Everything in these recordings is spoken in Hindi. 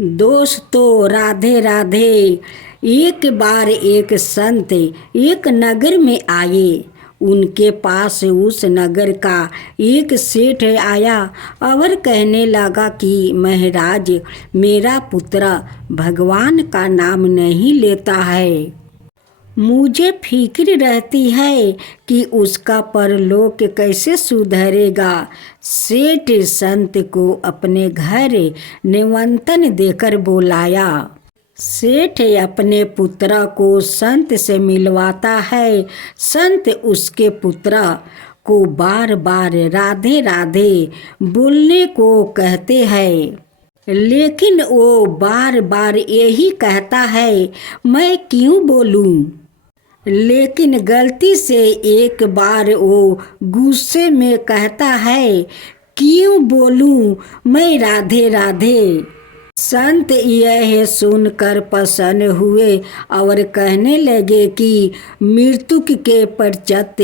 दोस्तों राधे राधे। एक बार एक संत एक नगर में आए। उनके पास उस नगर का एक सेठ आया और कहने लगा कि महाराज, मेरा पुत्र भगवान का नाम नहीं लेता है। मुझे फिक्र रहती है कि उसका परलोक कैसे सुधरेगा। सेठ संत को अपने घर निमंत्रण देकर बुलाया। सेठ अपने पुत्र को संत से मिलवाता है। संत उसके पुत्र को बार बार राधे राधे बोलने को कहते हैं, लेकिन वो बार बार यही कहता है, मैं क्यों बोलूं। लेकिन गलती से एक बार वो गुस्से में कहता है, क्यों बोलूं मैं राधे राधे। संत यह सुनकर प्रसन्न हुए और कहने लगे कि मृत्यु के पश्चात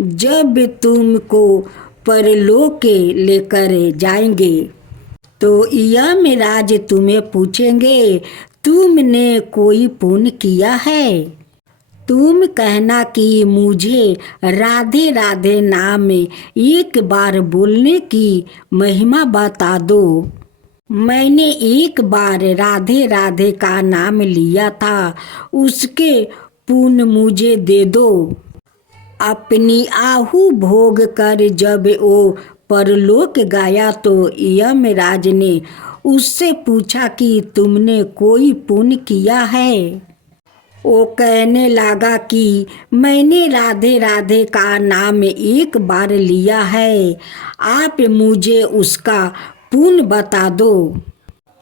जब तुमको परलोक लेकर जाएंगे तो यमराज तुम्हें पूछेंगे, तुमने कोई पुण्य किया है। तुम कहना कि मुझे राधे राधे नाम में एक बार बोलने की महिमा बता दो। मैंने एक बार राधे राधे का नाम लिया था, उसके पुण्य मुझे दे दो। अपनी आहु भोग कर जब वो परलोक गया तो यमराज ने उससे पूछा कि तुमने कोई पुण्य किया है। वो कहने लगा कि मैंने राधे राधे का नाम एक बार लिया है, आप मुझे उसका पुण्य बता दो।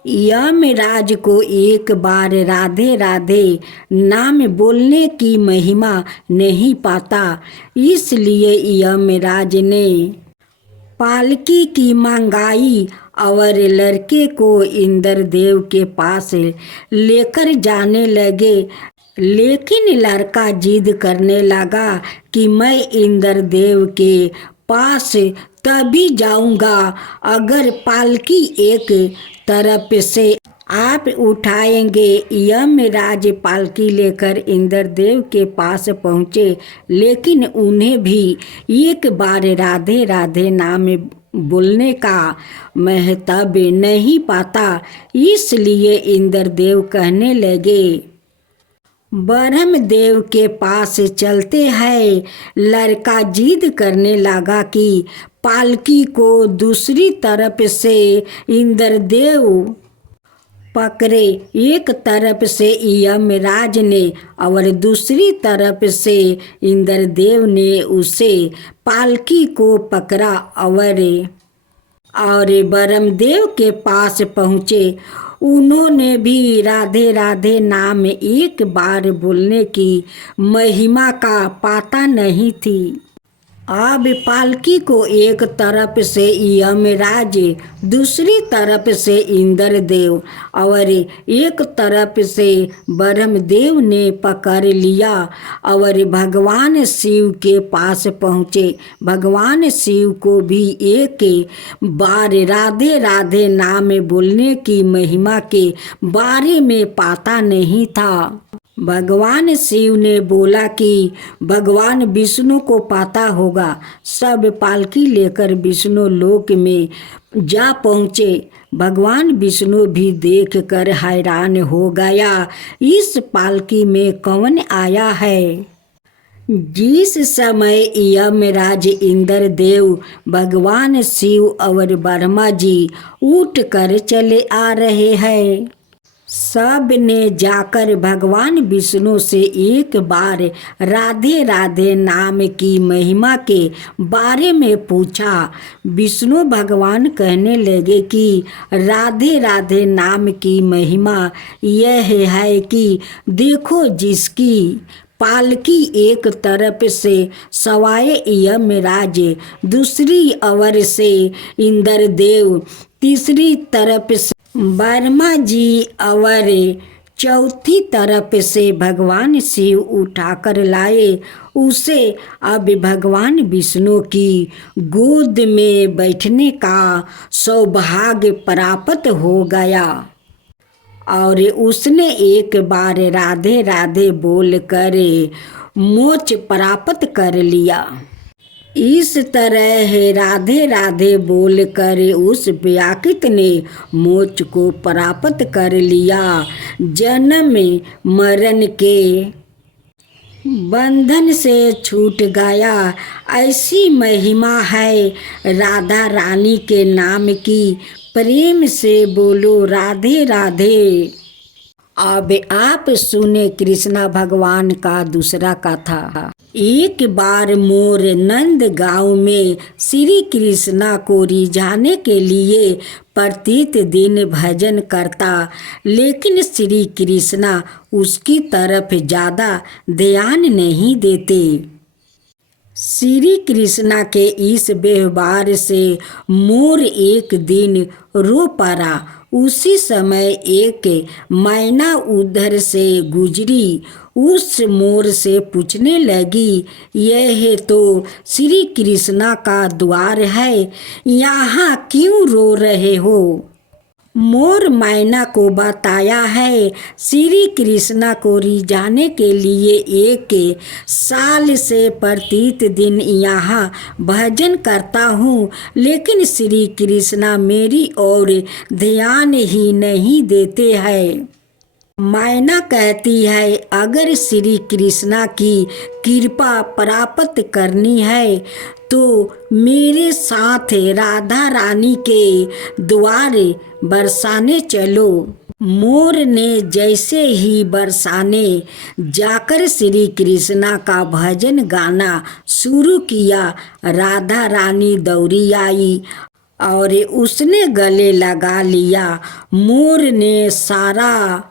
यमराज को एक बार राधे राधे नाम बोलने की महिमा नहीं पाता, इसलिए यमराज ने पालकी की मंगाई और लड़के को इंद्रदेव के पास लेकर जाने लगे। लेकिन लड़का जिद करने लगा कि मैं इंद्रदेव के पास तभी जाऊंगा अगर पालकी एक तरफ से आप उठाएंगे। यमराज पालकी लेकर इंद्रदेव के पास पहुँचे, लेकिन उन्हें भी एक बार राधे राधे नाम बोलने का महत्व नहीं पाता, इसलिए इंद्रदेव कहने लगे, ब्रह्मदेव के पास चलते हैं। लड़का जिद करने लगा कि पालकी को दूसरी तरफ से इंद्रदेव पकड़े। एक तरफ से यमराज ने और दूसरी तरफ से इंद्रदेव ने उसे पालकी को पकड़ा और ब्रह्मदेव के पास पहुँचे। उन्होंने भी राधे राधे नाम एक बार बोलने की महिमा का पता नहीं थी। अब पालकी को एक तरफ से यमराज, दूसरी तरफ से इंद्रदेव और एक तरफ से ब्रह्मदेव ने पकड़ लिया और भगवान शिव के पास पहुँचे। भगवान शिव को भी एक बार राधे राधे नाम बोलने की महिमा के बारे में पता नहीं था। भगवान शिव ने बोला कि भगवान विष्णु को पता होगा। सब पालकी लेकर विष्णु लोक में जा पहुँचे। भगवान विष्णु भी देखकर हैरान हो गया, इस पालकी में कौन आया है। जिस समय यमराज, इंद्रदेव, भगवान शिव और ब्रह्मा जी उठ कर चले आ रहे हैं, सब ने जाकर भगवान विष्णु से एक बार राधे राधे नाम की महिमा के बारे में पूछा। विष्णु भगवान कहने लगे कि राधे राधे नाम की महिमा यह है कि देखो, जिसकी पालकी एक तरफ से सवाए यमराज, दूसरी ओर से इंद्रदेव, तीसरी तरफ से ब्रह्मा जी और चौथी तरफ से भगवान शिव उठाकर लाए। उसे अब भगवान विष्णु की गोद में बैठने का सौभाग्य प्राप्त हो गया। और उसने एक बार राधे राधे बोल कर मोक्ष प्राप्त कर लिया। इस तरह राधे राधे बोलकर उस व्याकृत ने मोक्ष को प्राप्त कर लिया, जन्म मरण के बंधन से छूट गया। ऐसी महिमा है राधा रानी के नाम की। प्रेम से बोलो राधे राधे। अब आप सुने कृष्णा भगवान का दूसरा कथा। एक बार मोर नंद गांव में श्री कृष्णा को रिझाने के लिए प्रत्येक दिन भजन करता, लेकिन श्री कृष्णा उसकी तरफ ज़्यादा ध्यान नहीं देते। श्री कृष्णा के इस व्यवहार से मोर एक दिन रो पड़ा। उसी समय एक मैना उधर से गुजरी। उस मोर से पूछने लगी, यह तो श्री कृष्णा का द्वार है, यहाँ क्यों रो रहे हो? मोर मैना को बताया है, श्री कृष्णा को रिझाने के लिए एक साल से प्रत्येक दिन यहाँ भजन करता हूँ, लेकिन श्री कृष्णा मेरी ओर ध्यान ही नहीं देते हैं। मैना कहती है, अगर श्री कृष्णा की कृपा प्राप्त करनी है तो मेरे साथ राधा रानी के द्वारे बरसाने चलो। मोर ने जैसे ही बरसाने जाकर श्री कृष्णा का भजन गाना शुरू किया, राधा रानी दौड़ी आई और उसने गले लगा लिया। मोर ने सारा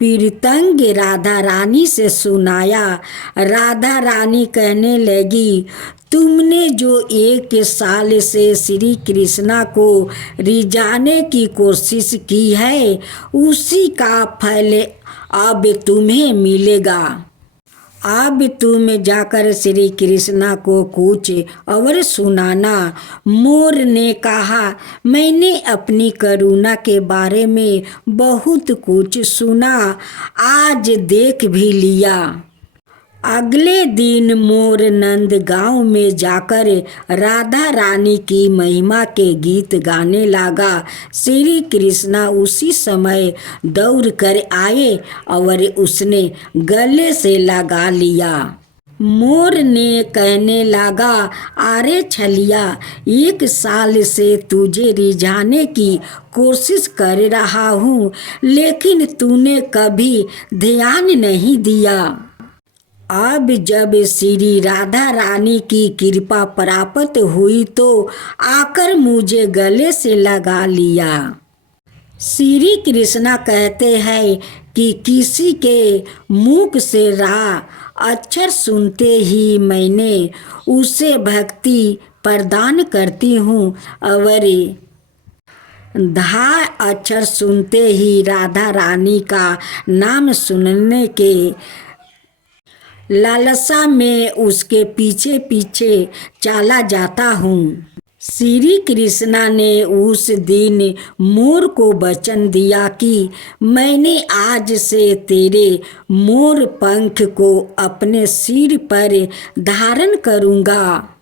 पीरतंग राधा रानी से सुनाया। राधा रानी कहने लगी, तुमने जो एक साल से श्री कृष्णा को रिझाने की कोशिश की है, उसी का फल अब तुम्हें मिलेगा। अब तुम जाकर श्री कृष्णा को कुछ और सुनाना। मोर ने कहा, मैंने अपनी करुणा के बारे में बहुत कुछ सुना, आज देख भी लिया। अगले दिन मोर नंद गांव में जाकर राधा रानी की महिमा के गीत गाने लगा। श्री कृष्णा उसी समय दौड़ कर आए और उसने गले से लगा लिया। मोर ने कहने लगा, अरे छलिया, एक साल से तुझे रिझाने की कोशिश कर रहा हूँ, लेकिन तूने कभी ध्यान नहीं दिया। अब जब श्री राधा रानी की कृपा प्राप्त हुई तो आकर मुझे गले से लगा लिया। श्री कृष्णा कहते हैं कि किसी के मुख से राह अक्षर सुनते ही मैंने उसे भक्ति प्रदान करती हूँ, और धा अक्षर सुनते ही राधा रानी का नाम सुनने के लालसा में उसके पीछे पीछे चला जाता हूँ। श्री कृष्णा ने उस दिन मोर को वचन दिया कि मैंने आज से तेरे मोर पंख को अपने सिर पर धारण करूँगा।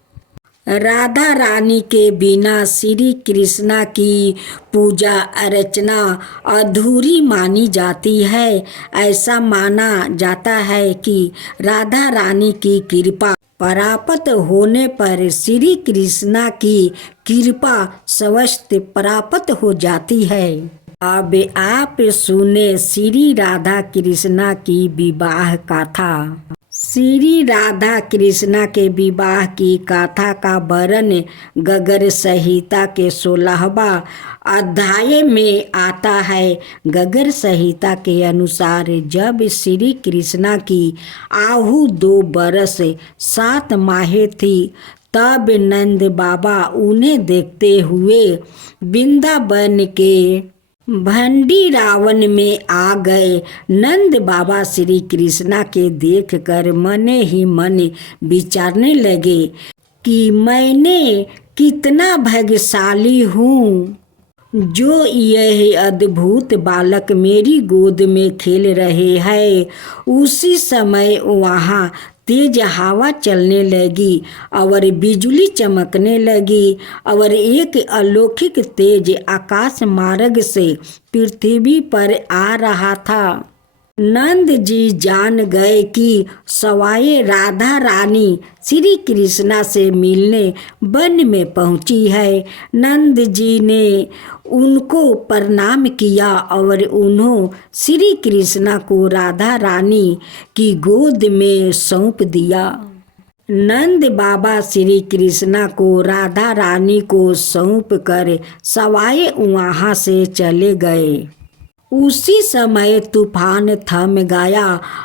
राधा रानी के बिना श्री कृष्णा की पूजा अर्चना अधूरी मानी जाती है। ऐसा माना जाता है कि राधा रानी की कृपा प्राप्त होने पर श्री कृष्णा की कृपा स्वस्थ प्राप्त हो जाती है। अब आप सुने श्री राधा कृष्णा की विवाह गाथा। श्री राधा कृष्णा के विवाह की गाथा का वर्णन गगर संहिता के 16वां अध्याय में आता है। गगर संहिता के अनुसार जब श्री कृष्णा की आयु 2 बरस 7 माह थी, तब नंद बाबा उन्हें देखते हुए वृंदावन के भंडी रावण में आ गए। नंद बाबा श्री कृष्णा के देखकर मने ही मन विचारने लगे कि मैंने कितना भाग्यशाली हूँ, जो यह अद्भुत बालक मेरी गोद में खेल रहे हैं। उसी समय वहाँ तेज हवा चलने लगी और बिजली चमकने लगी और एक अलौकिक तेज आकाश मार्ग से पृथ्वी पर आ रहा था। नंद जी जान गए कि सवाई राधा रानी श्री कृष्णा से मिलने वन में पहुंची है। नंद जी ने उनको प्रणाम किया और उन्होंने श्री कृष्णा को राधा रानी की गोद में सौंप दिया। नंद बाबा श्री कृष्णा को राधा रानी को सौंप कर सवाए वहाँ से चले गए। उसी समय तूफान थम गया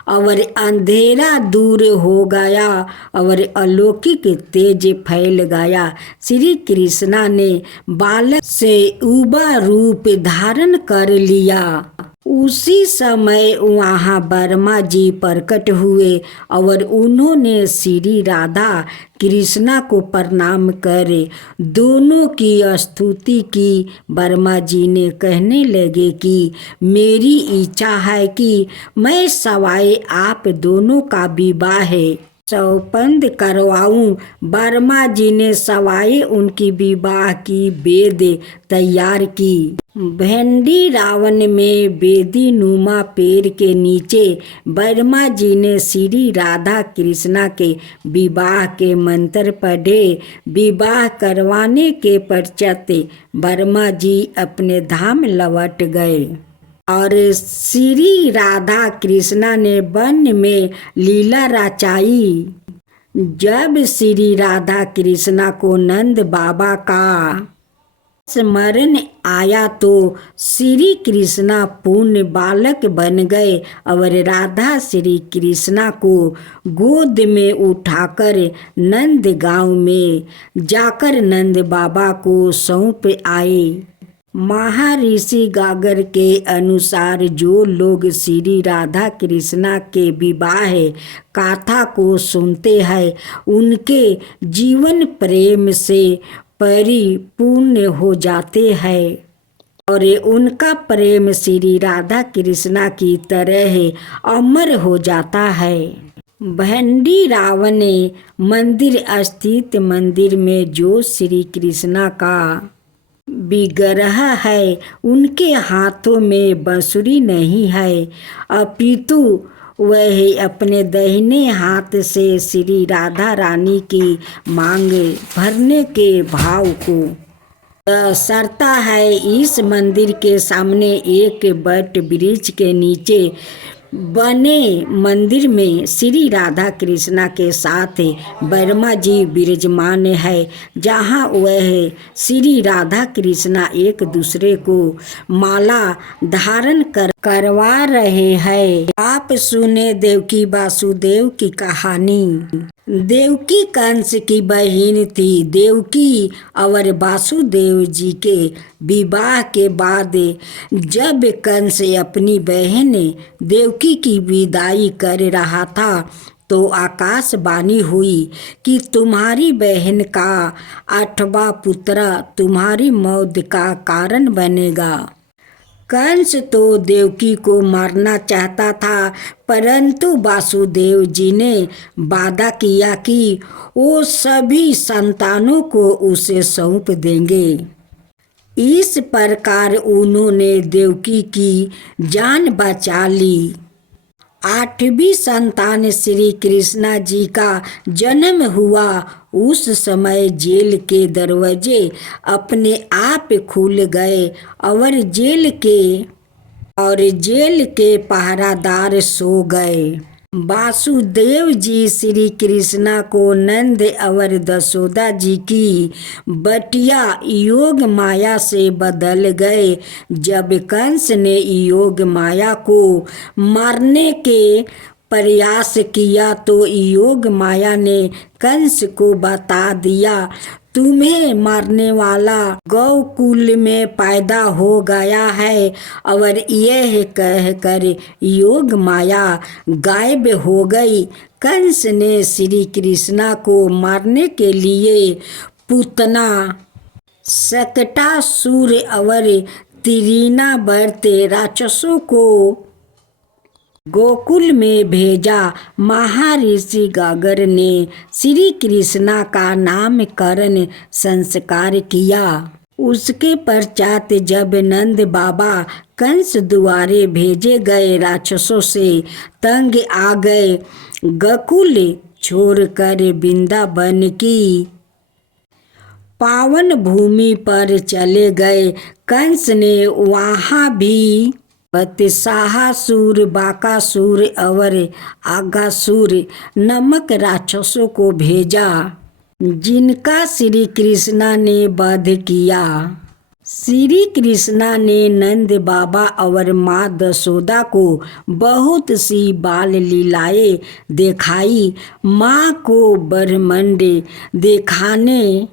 और अंधेरा दूर हो गया और अलौकिक तेज फैल गया। श्री कृष्णा ने बालक से उबा रूप धारण कर लिया। उसी समय वहाँ ब्रह्मा जी प्रकट हुए और उन्होंने श्री राधा कृष्णा को प्रणाम करे दोनों की स्तुति की। ब्रह्मा जी ने कहने लगे कि मेरी इच्छा है कि मैं सवाए आप दोनों का विवाह सौपंद करवाऊं। ब्रह्मा जी ने सवाए उनकी विवाह की वेद तैयार की। भेंडी रावण में बेदी नुमा पेड़ के नीचे ब्रह्मा जी ने श्री राधा कृष्णा के विवाह के मंत्र पढ़े। विवाह करवाने के पश्चात ब्रह्मा जी अपने धाम लौट गए और श्री राधा कृष्णा ने वन में लीला रचाई। जब श्री राधा कृष्णा को नंद बाबा का स्मरण आया तो श्री कृष्णा पूर्ण बालक बन गए और राधा श्री कृष्णा को गोद में उठाकर नंद गांव में जाकर नंद बाबा को सौंप आए। महर्षि गागर के अनुसार जो लोग श्री राधा कृष्णा के विवाह गाथा को सुनते हैं उनके जीवन प्रेम से परिपूर्ण हो जाते हैं और उनका प्रेम श्री राधा कृष्णा की तरह अमर हो जाता है। भेंडी रावण मंदिर स्थित मंदिर में जो श्री कृष्णा का विग्रह है उनके हाथों में बांसुरी नहीं है, अपितु वह अपने दाहिने हाथ से श्री राधा रानी की मांग भरने के भाव को दर्शाता है। इस मंदिर के सामने एक वट वृक्ष के नीचे बने मंदिर में श्री राधा कृष्णा के साथ ब्रह्मा जी विराजमान है, जहाँ वह श्री राधा कृष्णा एक दूसरे को माला धारण करवा रहे हैं। आप सुने देवकी वासुदेव की कहानी। देवकी कंस की बहन थी। देवकी और वासुदेव जी के विवाह के बाद जब कंस अपनी बहन देवकी की विदाई कर रहा था तो आकाशवाणी हुई कि तुम्हारी बहन का 8वां पुत्र तुम्हारी मौत का कारण बनेगा। कंस तो देवकी को मारना चाहता था, परंतु वासुदेव जी ने वादा किया कि वो सभी संतानों को उसे सौंप देंगे। इस प्रकार उन्होंने देवकी की जान बचा ली। 8वीं संतान श्री कृष्णा जी का जन्म हुआ। उस समय जेल के दरवाजे अपने आप खुल गए और जेल के पहरादार सो गए। वासुदेव जी श्री कृष्णा को नंद और दशोदा जी की बटिया योग माया से बदल गए। जब कंस ने योग माया को मारने के प्रयास किया तो योग माया ने कंस को बता दिया, तुम्हें मारने वाला गौकुल में पैदा हो गया है। और यह कहकर योग माया गायब हो गई। कंस ने श्री कृष्णा को मारने के लिए पूतना शकटासुर और तिरीना बढ़ते राक्षसों को गोकुल में भेजा। महर्षि गागर ने श्री कृष्णा का नामकरण संस्कार किया। उसके पश्चात जब नंद बाबा कंस द्वारे भेजे गए राक्षसों से तंग आ गए, गोकुल छोड़कर वृंदावन की पावन भूमि पर चले गए। कंस ने वहाँ भी वत्साहासुर, बाकासुर और आगासुर नामक राक्षसों को भेजा, जिनका श्री कृष्णा ने वध किया। श्री कृष्णा ने नंद बाबा और माँ यशोदा को बहुत सी बाल लीलाएं दिखाई। माँ को ब्रह्मांड दिखाने,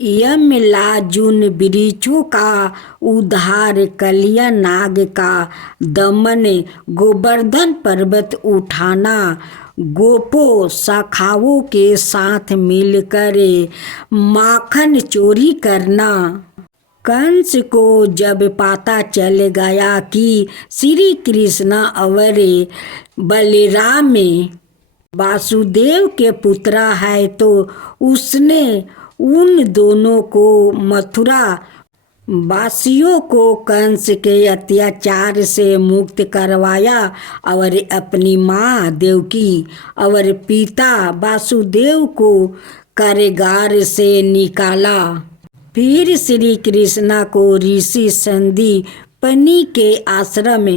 यमलार्जुन वृक्षों का उद्धार, कलिया नाग का दमन, गोवर्धन पर्वत उठाना, गोपों शाखाओं के साथ मिलकर माखन चोरी करना। कंस को जब पता चल गया कि श्री कृष्णा और बलराम वासुदेव के पुत्र है, तो उसने उन दोनों को मथुरा वासियों को कंस के अत्याचार से मुक्त करवाया और अपनी माँ देवकी और पिता वासुदेव को कारागार से निकाला। फिर श्री कृष्णा को ऋषि संदीपनी के आश्रम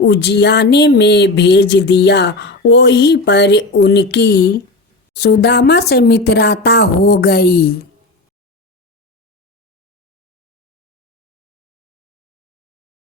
उज्जैन में भेज दिया। वहीं पर उनकी सुदामा से मित्रता हो गई।